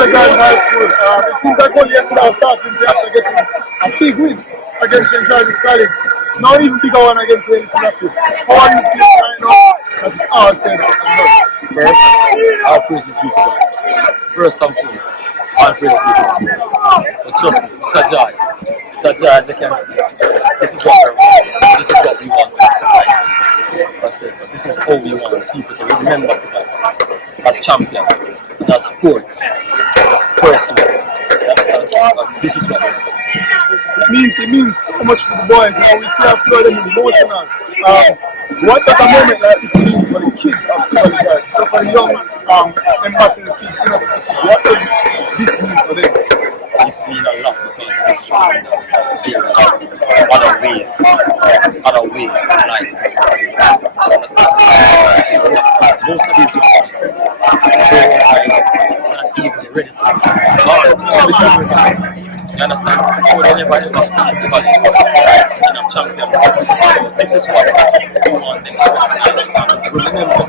Tivoli High School. It seems like only yesterday I was talking to after getting a big win against St. Charles College. Not even bigger one against the Selassie. How are you feeling right now? That's all said. First, our praises be to God. First and foremost, all praises be to God. So trust me, it's a joy. It's a joy as you can see. This is what we're about. This is what we want to recognize. This is how we want people to remember Tivoli as champions and as sports personally. You understand? This is what we're about. It means so much to the boys. You know, we see a few of them emotional. What does a moment like this mean for the kids of Tivoli guys? So for the young embattled kids, innocent kids, what does this mean for them? This means a lot because it's showing that there is other ways in life. You understand? This is what most of these young kids, they are not even ready to learn. You understand? So they never ever see Tivoli in a champion. So this is what we want them to recognize and remember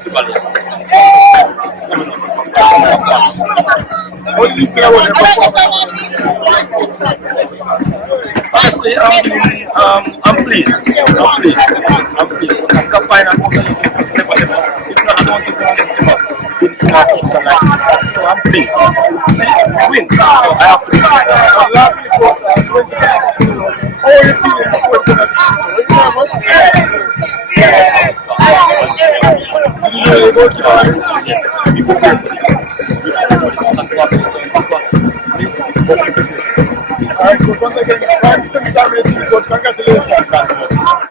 Tivoli coming up. What do you say about your performance? Honestly, I'm pleased. I'm pleased. Because the final most of these things never. If not, I don't think we're going to in our position like this. So I'm pleased. See, we win. So I have to be pleased. Lastly, coach, how are you feeling before the